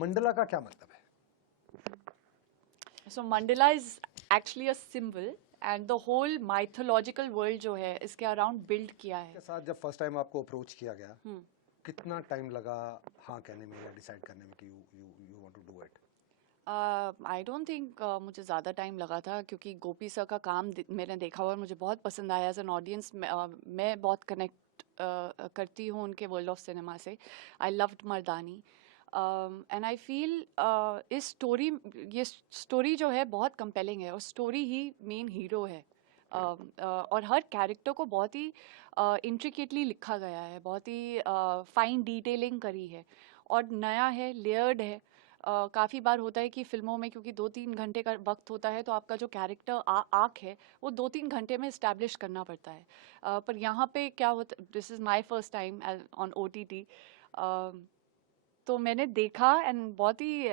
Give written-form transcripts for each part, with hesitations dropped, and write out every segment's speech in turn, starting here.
मंडला का क्या मतलब है? So mandala is actually a symbol and the whole mythological world जो है इसके around build किया है. के साथ जब फर्स्ट टाइम आपको अप्रोच किया गया, कितना टाइम लगा हाँ कहने में या डिसाइड करने में कि you want to do it? I don't think मुझे ज़्यादा टाइम लगा था क्योंकि गोपी सर का काम मैंने देखा और मुझे बहुत पसंद आया एज एन ऑडियंस. मैं बहुत कनेक्ट करती हूँ उनके वर्ल्ड ऑफ सिनेमा से. I loved Mardaani and I feel ये स्टोरी जो है बहुत कंपेलिंग है और स्टोरी ही मेन हीरो है. और हर कैरेक्टर को बहुत ही इंट्रिकेटली लिखा गया है, बहुत ही फाइन डिटेलिंग करी है और नया है, लेयर्ड है. काफ़ी बार होता है कि फिल्मों में क्योंकि 2-3 घंटे का वक्त होता है तो आपका जो कैरेक्टर आर्क है वो 2-3 घंटे में इस्टेब्लिश करना पड़ता है. पर यहाँ पे क्या होता, this is my first time on OTT. तो मैंने देखा एंड बहुत ही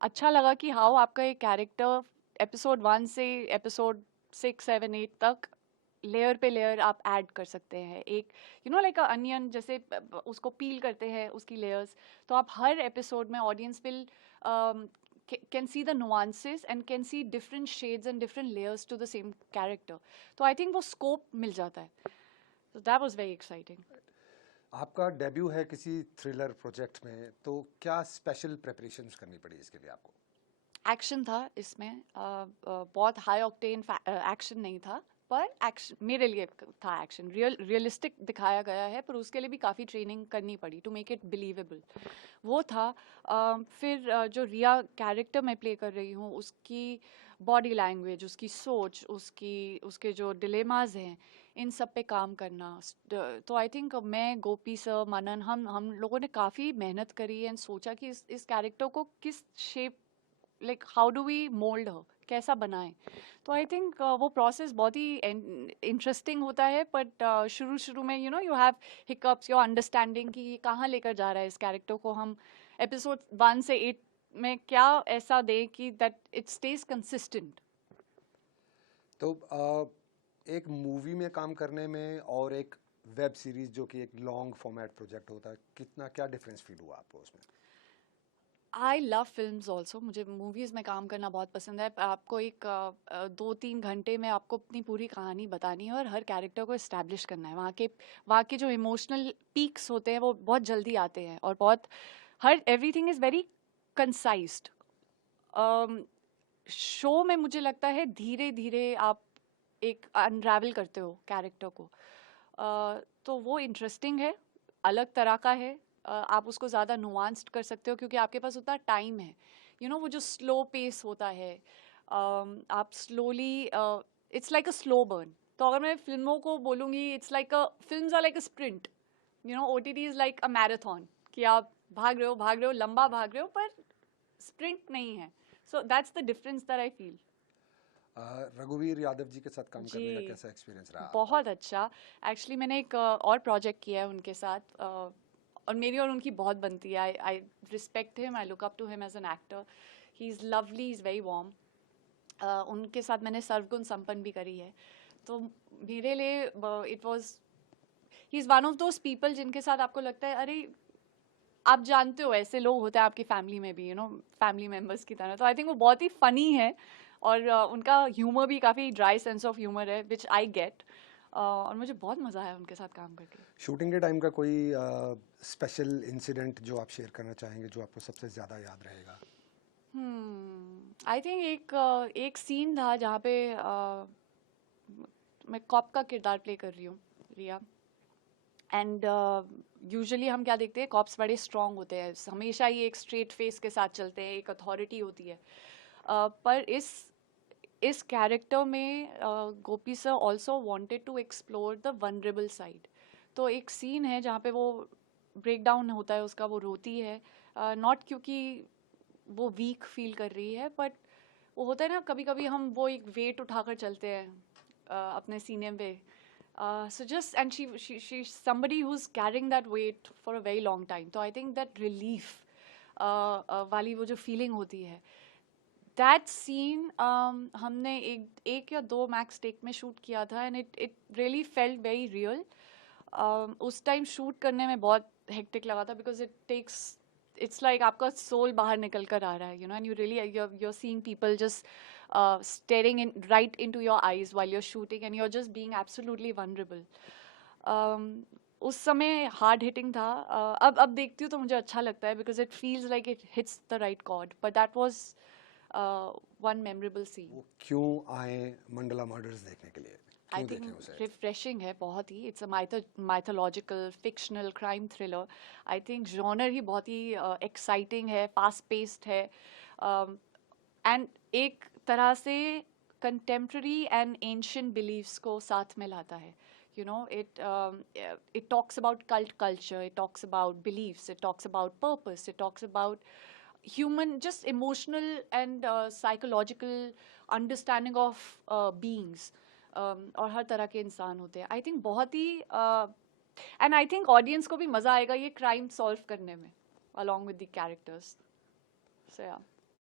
अच्छा लगा कि हाउ आपका एक कैरेक्टर एपिसोड 1 से एपिसोड 6, 7, 8 तक लेयर पे लेयर आप ऐड कर सकते हैं. एक लाइक अ अनियन जैसे उसको पील करते हैं उसकी लेयर्स. तो आप हर एपिसोड में audience will can see the nuances and can see different shades and different layers to the same character. तो आई थिंक वो स्कोप मिल जाता है. So that was very exciting. आपका डेब्यू है किसी थ्रिलर प्रोजेक्ट में, तो क्या स्पेशल प्रिपरेशंस करनी पड़ी इसके लिए आपको? एक्शन था इसमें. बहुत हाई ऑक्टेन एक्शन नहीं था पर एक्शन मेरे लिए था. एक्शन रियलिस्टिक दिखाया गया है पर उसके लिए भी काफ़ी ट्रेनिंग करनी पड़ी टू मेक इट बिलीवेबल. वो था. फिर जो रिया कैरेक्टर मैं प्ले कर रही हूँ उसकी बॉडी लैंग्वेज, उसकी सोच, उसके जो डिलेमाज हैं, इन सब पे काम करना. तो आई थिंक मैं, गोपी सर, मनन, हम लोगों ने काफ़ी मेहनत करी एंड सोचा कि इस कैरेक्टर को किस shape, like how do we mould her, कैसा बनाएं. तो आई थिंक वो प्रोसेस बहुत ही इंटरेस्टिंग होता है बट शुरू में you have hiccups, your understanding कि ये कहाँ लेकर जा रहा है इस कैरेक्टर को. हम एपिसोड 1 से 8 में क्या ऐसा दें कि दैट इट स्टेज कंसिस्टेंट. तो एक मूवी में काम करने में और एक वेब सीरीज जो कि एक लॉन्ग फॉर्मेट प्रोजेक्ट होता है, कितना क्या डिफरेंस फील हुआ आपको उसमें? I love films also. मुझे मूवीज़ में काम करना बहुत पसंद है. आपको एक 2-3 घंटे में आपको अपनी पूरी कहानी बतानी है और हर कैरेक्टर को इस्टेब्लिश करना है. वहाँ के जो इमोशनल पीक्स होते हैं वो बहुत जल्दी आते हैं और बहुत हर everything is very concised. Show में मुझे लगता है धीरे धीरे आप एक अनरावल करते हो कैरेक्टर को. तो वो इंटरेस्टिंग है, अलग तरह का है. आप उसको ज़्यादा नुआंस्ड कर सकते हो क्योंकि आपके पास उतना टाइम है. वो जो स्लो पेस होता है, आप slowly, it's like a slow burn. तो अगर मैं फिल्मों को बोलूँगी, it's like a films are like a sprint. OTT is like a marathon कि आप भाग रहे हो, लंबा भाग रहे हो पर स्प्रिंट नहीं है. So that's the difference that I feel. रघुवीर यादव जी के साथ काम जी, करने का कैसा एक्सपीरियंस रहा आपका? बहुत अच्छा. एक्चुअली मैंने एक और प्रोजेक्ट किया है उनके साथ और मेरी और उनकी बहुत बनती है. I respect him, I look up to him as an actor. He is lovely, is very warm. उनके साथ मैंने सर्वगुण संपन्न भी करी है. तो मेरे लिए it was, he is one of those people जिनके साथ आपको लगता है अरे आप जानते हो ऐसे लोग होते हैं आपकी फैमिली में भी, फैमिली मेम्बर्स की तरह. तो आई थिंक वो बहुत ही फ़नी है और उनका ह्यूमर भी काफ़ी ड्राई सेंस ऑफ ह्यूमर है विच आई गेट. और मुझे बहुत मज़ा आया उनके साथ काम करके. शूटिंग के टाइम का कोई स्पेशल इंसिडेंट जो आप शेयर करना चाहेंगे, जो आपको सबसे ज़्यादा याद रहेगा? आई थिंक एक सीन था जहाँ पे मैं कॉप का किरदार प्ले कर रही हूँ, रिया. एंड यूजुअली हम क्या देखते हैं, कॉप्स बड़े स्ट्रांग होते हैं, हमेशा ही एक स्ट्रेट फेस के साथ चलते हैं, एक अथॉरिटी होती है. पर इस कैरेक्टर में Gopi sir also wanted to explore the vulnerable side. तो एक सीन है जहाँ पे वो ब्रेक डाउन होता है उसका, वो रोती है. नॉट क्योंकि वो वीक फील कर रही है बट वो होता है ना, कभी कभी हम वो एक वेट उठाकर चलते हैं अपने सीने पे. So just, and she's somebody who's carrying that weight for a very long time. So I think that relief वाली वो जो feeling होती है, that scene हमने एक या दो मैक्स टेक में शूट किया था and it really felt very real. उस टाइम शूट करने में बहुत हेक्टिक लगा था because it takes it's like आपका soul बाहर निकल कर आ रहा है, you know, and you really you're seeing people just staring in right into your eyes while you're shooting, and you're just being absolutely vulnerable. उस समय हार्ड हिटिंग था. अब देखती हूँ तो मुझे अच्छा लगता है because it feels like it hits the right chord, but that was one memorable scene. वो क्यों आए मंडला मर्डर्स देखने के लिए, आई क्यों थिंक देखें उसे? रिफ्रेशिंग है बहुत ही. It's a mythological fictional crime thriller. I think genre ही बहुत ही एक्साइटिंग है, फास्ट पेस्ड है, एंड एक तरह से कंटेम्प्रेरी एंड एंशियंट बिलीव्स को साथ में लाता है. You know, it talks about cult culture, it talks about beliefs, it talks about purpose, it talks about human, just emotional and psychological understanding of beings. और हर तरह के इंसान होते हैं. आई थिंक बहुत ही एंड आई थिंक ऑडियंस को भी मजा आएगा ये क्राइम सॉल्व करने में along with the characters. So yeah.